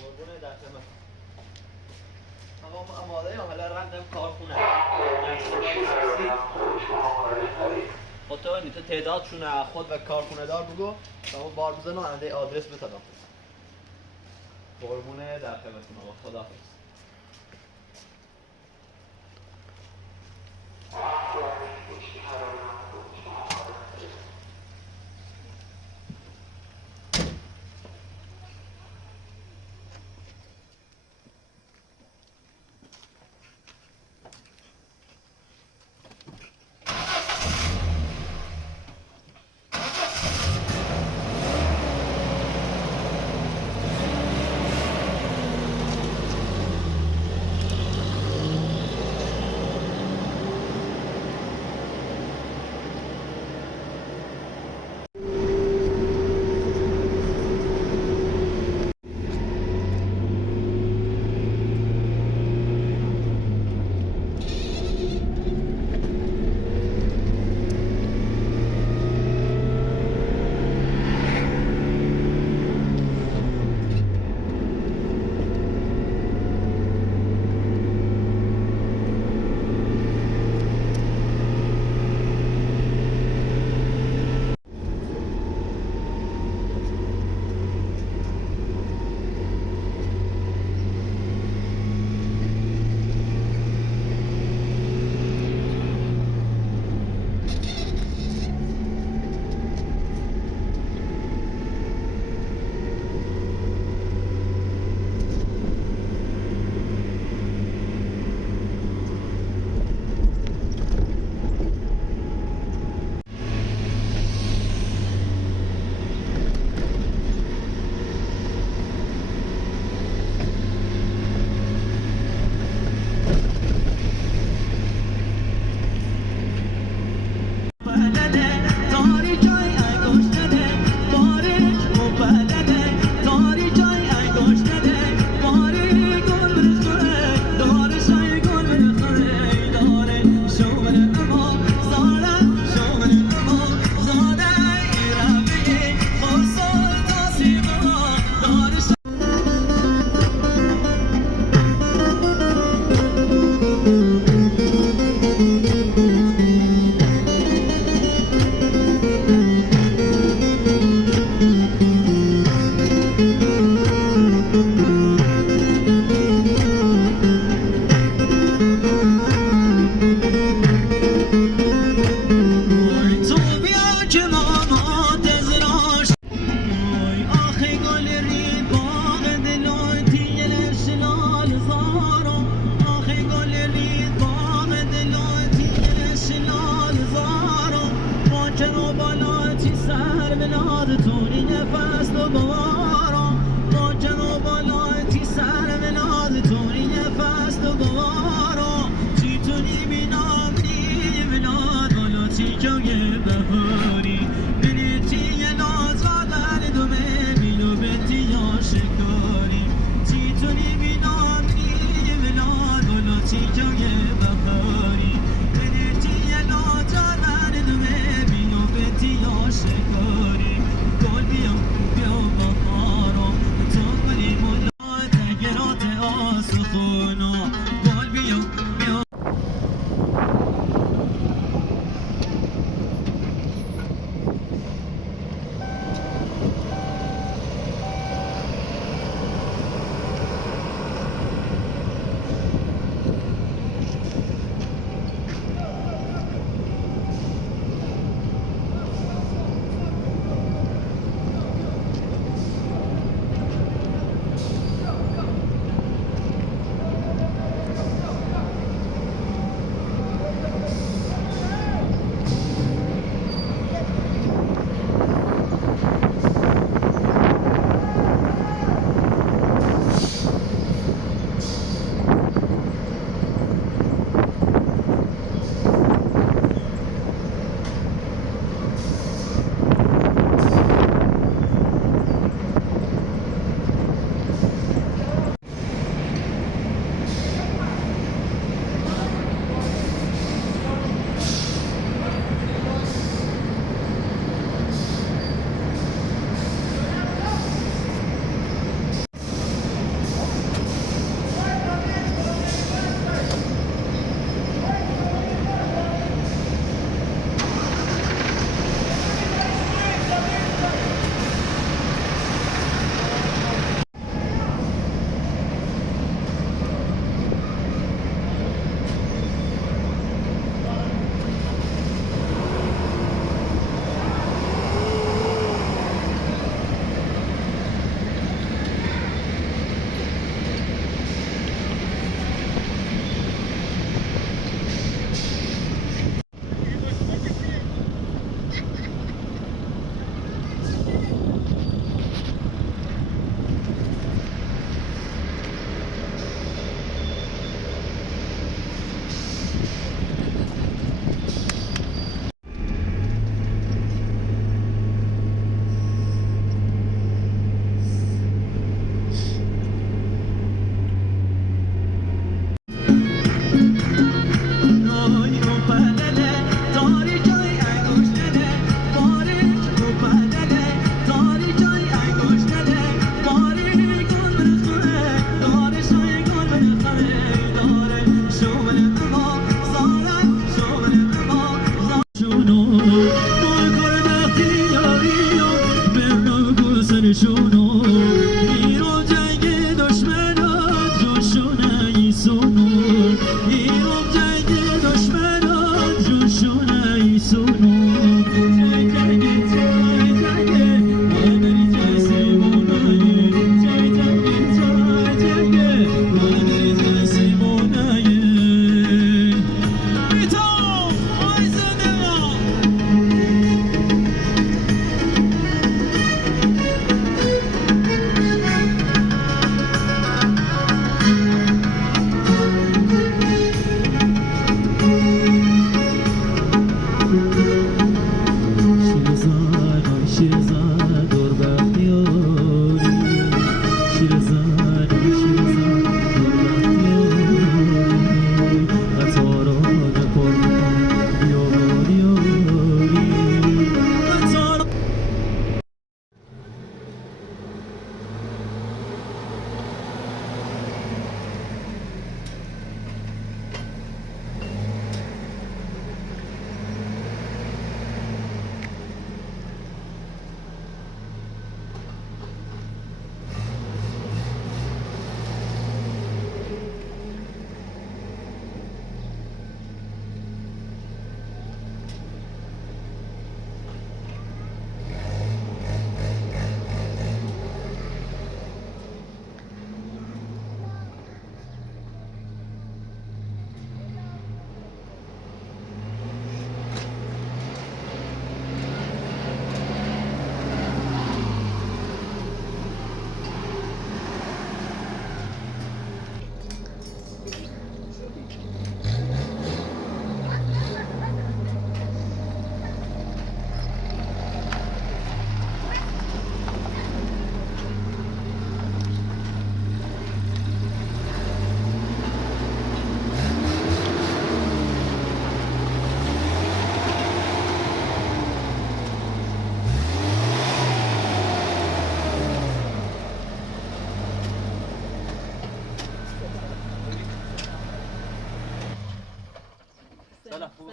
قربونه در خدمت. آقا ما آماده ایم، حالا رفتم کارخونه. خود تو تعدادشون خود و کارخونه دار بگو تا ما بار بزنم و انده آدرس بتدم. قربونه در خدمتتون آقا، خداحافظ.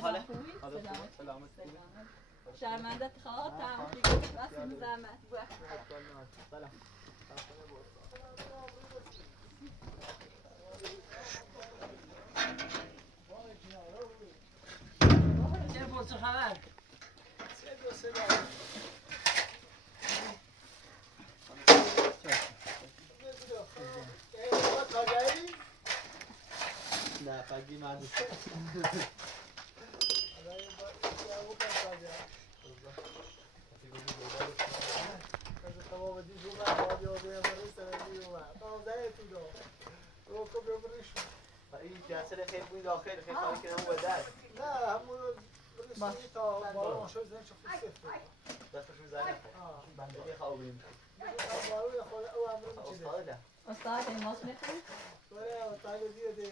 حاله سلامت. شرمنده خواهد دیگه واسه زحمت سلام چه بود خبر؟ نه فقی من نیست این جلسه خیلی بوی داخل خیلی خواهی که نمو بدر نه همون رسیدی تا باران شد زن شد صفر دستش میزنه بنده که خوابیم باران خود او امر میچیده استاده استاد نماز میخونی؟ بله تعالی دیگه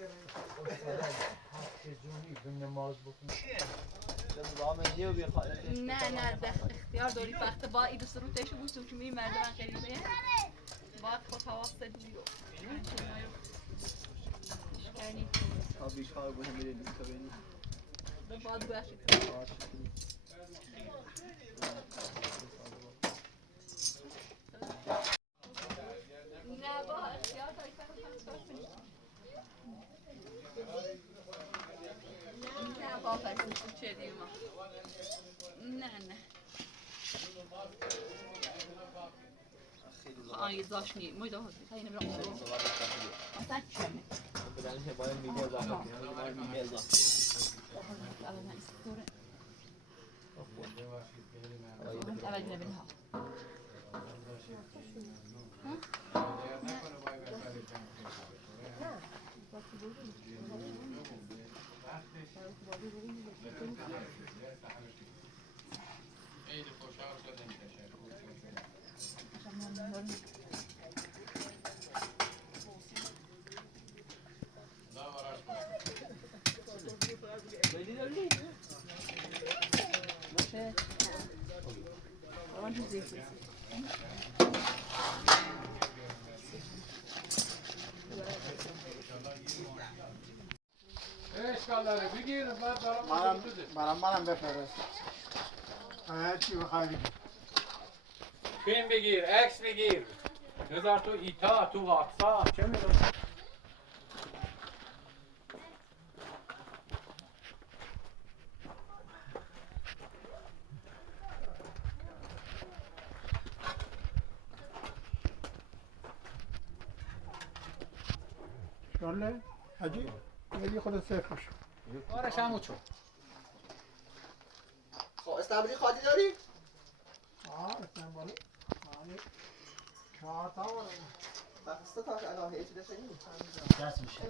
جونی به نماز بخونی نظام نیو بی خالد نه اختیار داری وقت با این سرود تشو بود که می مردم غریبه باید خود حواست دیرو شکنی تا بیشتر بودم میره نیست ببینی به باد باشید نه با اختیار داری نه با پس چه دیم نه آنی داشتی میده هستی تا اینو برام اصلا چمه بدن باید میگه زحمت باید میگه زحمت اول ببینها خیلی خوشحال شدم تشکر اشکال بگیر بعد منم بفرست هر چی بخوای بگیر فیلم بگیر عکس بگیر بذار تو ایتا تو واتساپ چه میدونم شله حاجی میگی خودت صفر شو آره شموچو خب استابلی خالی داری؟ اصلا بالا آره 4 تا بخسته تا الان هیچ داشته نیست دست میشه